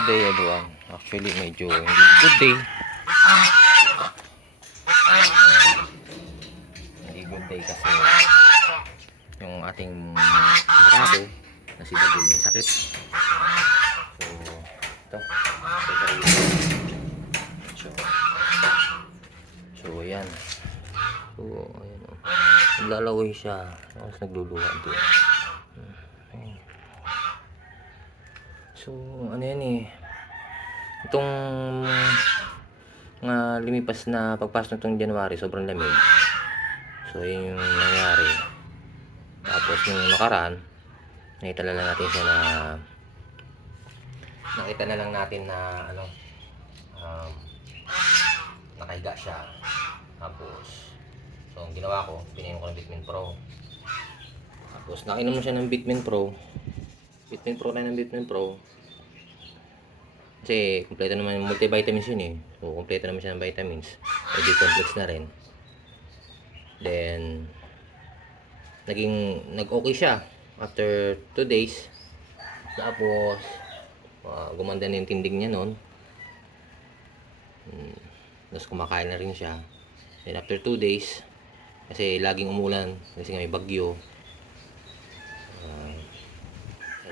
Good day everyone. Actually medyo hindi good day. Hindi good day kasi yung ating brado na si Dagul may sakit. So ito. So ayan. So ayan o. Naglalaway siya. Tapos nagluluha doon. So ano yan eh. Itong lumipas na pagpasok nitong January, sobrang lamig. So yun yung nangyari. Tapos nung nakaraan, nakita na lang natin siya na nakahiga siya. Tapos so ang ginawa ko, pinainom ko ng Vitamin Pro. Tapos nakinom siya ng Vitamin Pro. Vitamin Pro. Kasi kompleto naman yung multivitamins yun eh. So kompleto naman siya ng vitamins. So D-complex na rin. Then nag-okay siya after 2 days. Tapos gumanda na yung tindig niya noon. Tapos kumakain na rin siya. Then after 2 days, kasi laging umulan kasi nga may bagyo.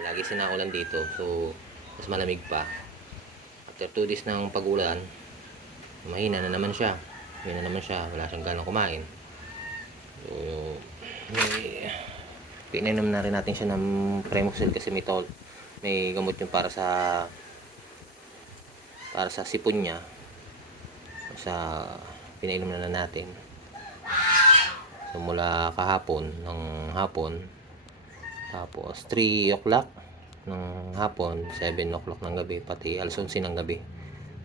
Lagi sinaulan dito. So mas malamig pa. After 2 days ng pag-ulan, mahina na naman siya. Wala siyang ganang kumain. So pinainom na rin natin siya ng Premoxil kasi may gamot yung para sa sipon niya. Pinainom na natin. So mula kahapon ng hapon, tapos 3 o'clock ng hapon, 7 o'clock ng gabi, pati alas 11 ng gabi.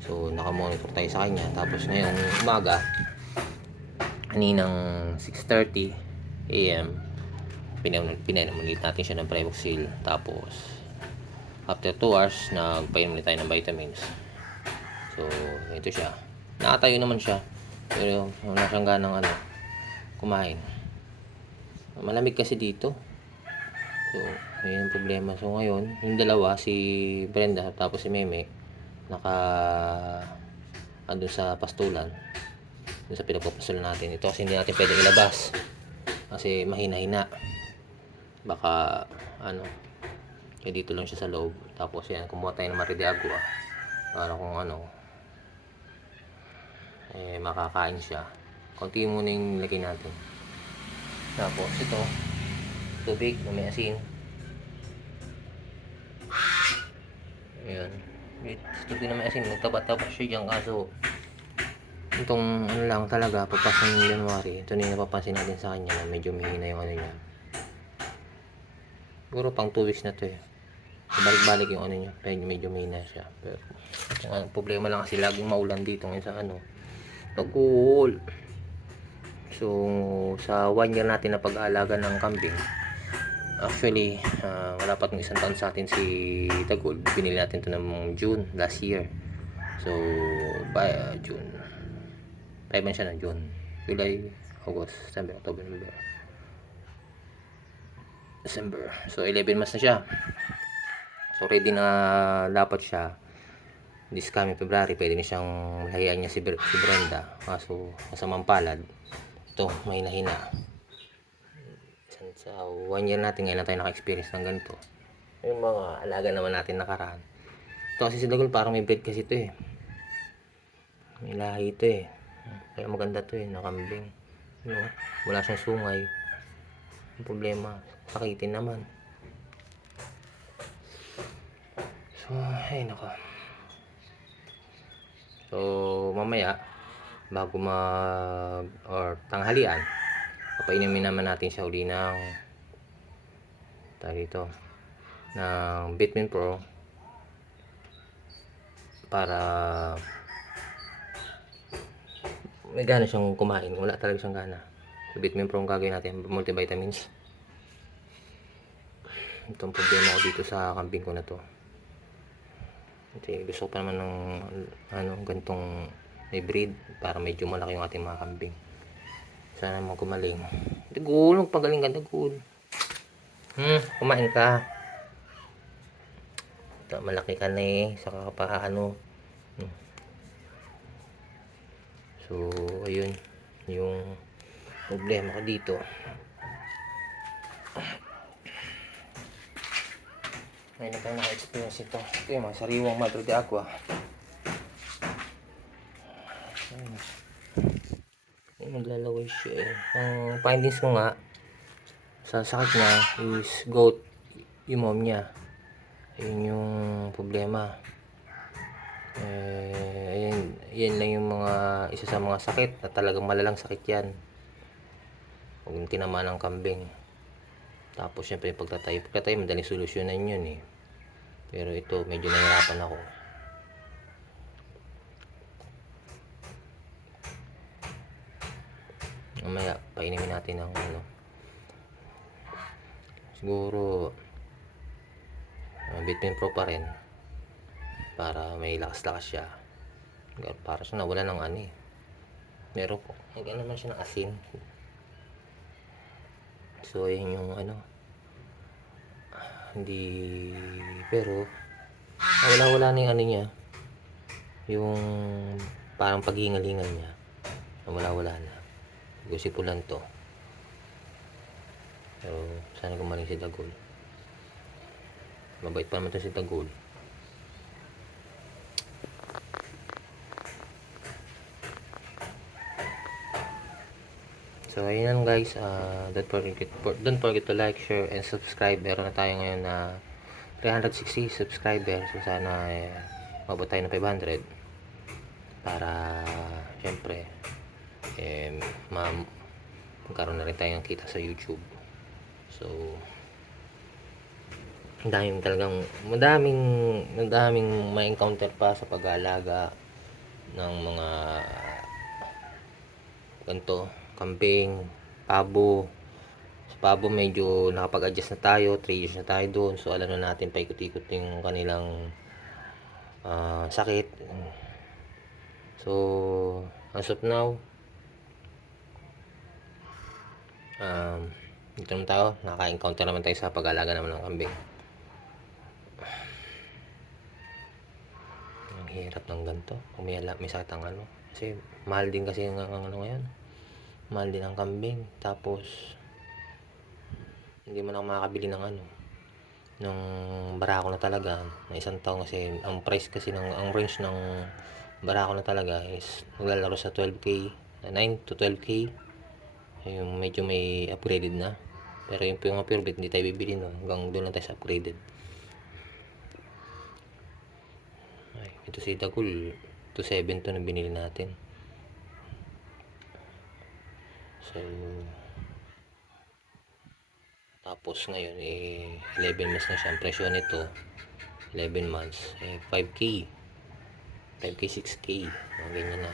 So nakamonitor tayo sa kanya. Tapos ngayong umaga, kaninang 6:30 AM, pinainom ulit natin siya ng Premoxil. Tapos after 2 hours, nagpainom ulit tayo ng vitamins. So ito siya. Nakatayo naman siya, pero wala siyang ganang kumain. Malamig kasi dito. So yun ang problema. So ngayon, yung dalawa, si Brenda tapos si Meme, andun sa pastulan, dun sa pinagpapastulan natin. Ito kasi hindi natin pwede ilabas kasi mahina-hina. Baka dito lang siya sa loob. Tapos yan, kumuha tayo ng Marie de Agua para kung makakain siya. Konti muna yung lagay natin. Tapos ito, tubig na may asin. Ayan. Tubig na may asin. Nagtaba-taba siya dyan. Kaso itong lang talaga, pagpasok ng January, ito na yung napapansin natin sa kanya na medyo mahina yung niya. Siguro pang 2 weeks na to eh. Balik-balik yung niya. Medyo mahina siya. Pero ang problema lang kasi laging maulan dito ngayon sa Tagul. So sa 1 year natin na pag-aalaga ng kambing, actually wala pa itong 1 taon sa atin si Tagul. Binili natin ito ng June last year. So June 5 man siya na June, July, August, September, October, November, December. So 11 months na siya. So ready na dapat siya this coming February. Pwede na siyang hayaan niya si Brenda. Kaso kasamang palad, ito may nahina. Sa 1 year natin ngayon na tayo naka-experience ng ganito. Yung mga alaga naman natin nakaraan. Ito kasi si Dagul parang may breed kasi ito eh. May lahi ito eh. Kaya maganda to eh, nakambing. Wala siyang sungay. Ang problema, sakitin naman. So, ay nako. So, mamaya bago tanghalian, papainumin naman natin siya uli ng Vitamin Pro para may gana siyang kumain. Wala talaga siyang gana. So, Vitamin Pro ang gagawin natin, multivitamins. Itong problema ko dito sa kambing ko na to. Kasi gusto ko pa naman ng ganitong may breed para medyo malaki yung ating mga kambing. Sana mo gumaling. Dagul, magpagaling ka Dagul. Kumain ka. malaki ka na eh, saka pa ano. So ayun yung problema ko dito. Ngayon na tayo naka-experience ito. Ito yung mga sariwang Madre de Agua. Naglalaway siya eh. Ang findings ko nga sa sakit niya is goat imom niya. Ayun yung problema. Yan lang yung mga isa sa mga sakit na talagang malalang sakit yan. Huwag yung tinamaan ng kambing. Tapos syempre pagtatay madaling solusyonan yun eh. Pero ito medyo nahirapan ako. Mamaya painimin natin ng ano. Siguro vitamin pro pa rin para may lakas-lakas siya. Para siya nawala ng ano eh. Meron po. Nagano naman siya ng asin. So ayun yung ano. Hindi pero wala na yung ano niya. Yung parang paghingal-hingal niya. Wala na. Gusipulan to. So sana gumaling si Dagol. Mabait pa naman to si Dagol. So ayun lang guys, don't forget to like, share, and subscribe. Meron na tayo ngayon na 360 subscribers. So sana mabot tayo ng 500 para syempre magkaroon na rin tayo ng kita sa YouTube. So madaming ma-encounter pa sa pag-aalaga ng mga ganito, kambing, pabo. Sa pabo medyo nakapag-adjust na tayo, 3 years na tayo doon. So alam na natin paikot-ikot yung kanilang sakit. So as of now dito naman tayo, naka-encounter naman tayo sa pag-alaga naman ng kambing. Ang hirap ng ganito kung may sakit ang ano, kasi mahal din kasi ang ano ngayon, mahal din ang kambing. Tapos hindi man ako makakabili ng ano, ng barako na talaga na isang taon, kasi ang price kasi ang range ng barako na talaga is naglalaro sa 12k, 9 to 12k. Yung medyo may upgraded na, pero yung pure bit hindi tayo bibili no, hanggang doon lang tayo sa upgraded. Ay, ito si Dagul 2.7 to na binili natin. So tapos ngayon 11 months na siya. Ang presyo nito 11 months 5k 6k ganyan na.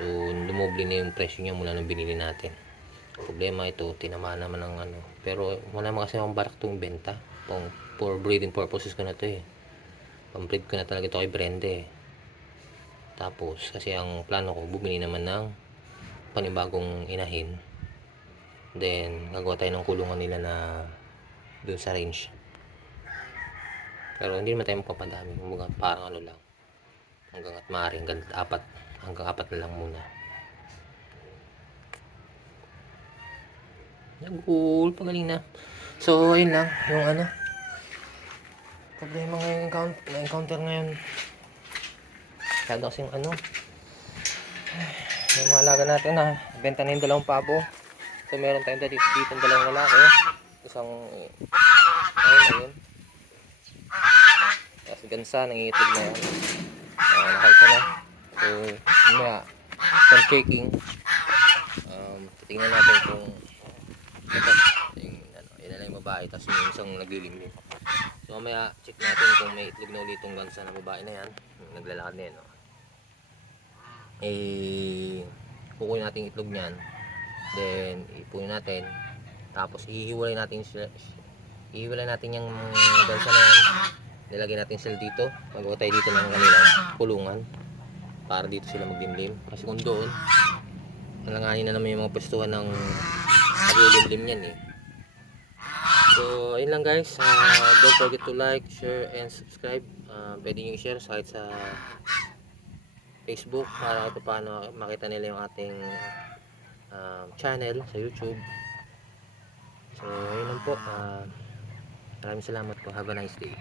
So dumoble na yung presyo niya mula nung binili natin. Problema ito, tinamaan naman ng ano. Pero wala naman kasi akong barak itong benta. For breeding purposes ko na ito eh. Pang-breed ko na talaga ito kay Brende eh. Tapos kasi ang plano ko, bumili naman ng panibagong inahin. Then gagawa tayo ng kulungan nila na doon sa range. Pero hindi naman tayo magpapadami. Kumbaga parang ano lang. Hanggang at maaari, hanggang 4 na lang muna. Nag-goal pagaling na. So ayun lang yung ano problema ngayon na-encounter ngayon. Kaya kasing ano yung mga alaga natin na benta na yung dalawang pabo. So meron tayong dito ang dalawang lalaki, isang ayun kasi gansa nangiitlog na yan. Nakaisa na. So yun some checking. Tingnan natin kung ito yung ano, yun na lang yung babae, tapos yung isang naglilimlim. So mamaya check natin kung may itlog na ulit itong gansa na babae na yan, naglalakad na yan no? Kukunin natin itlog nyan, then ipunin natin, tapos ihiwalay natin yung gansa na yan, nilagay natin sila dito, magawa tayo dito ng kanilang kulungan para dito sila maglimlim. Kasi kung doon nalanganin na naman yung mga pwestuhan ng naglilimlim yan eh. So ayun lang. lang guys. Don't forget to like, share, and subscribe. Pwede nyo i-share kahit sa Facebook para ito paano makita nila yung ating channel sa YouTube. So, yun lang po. Maraming salamat po. Have a nice day.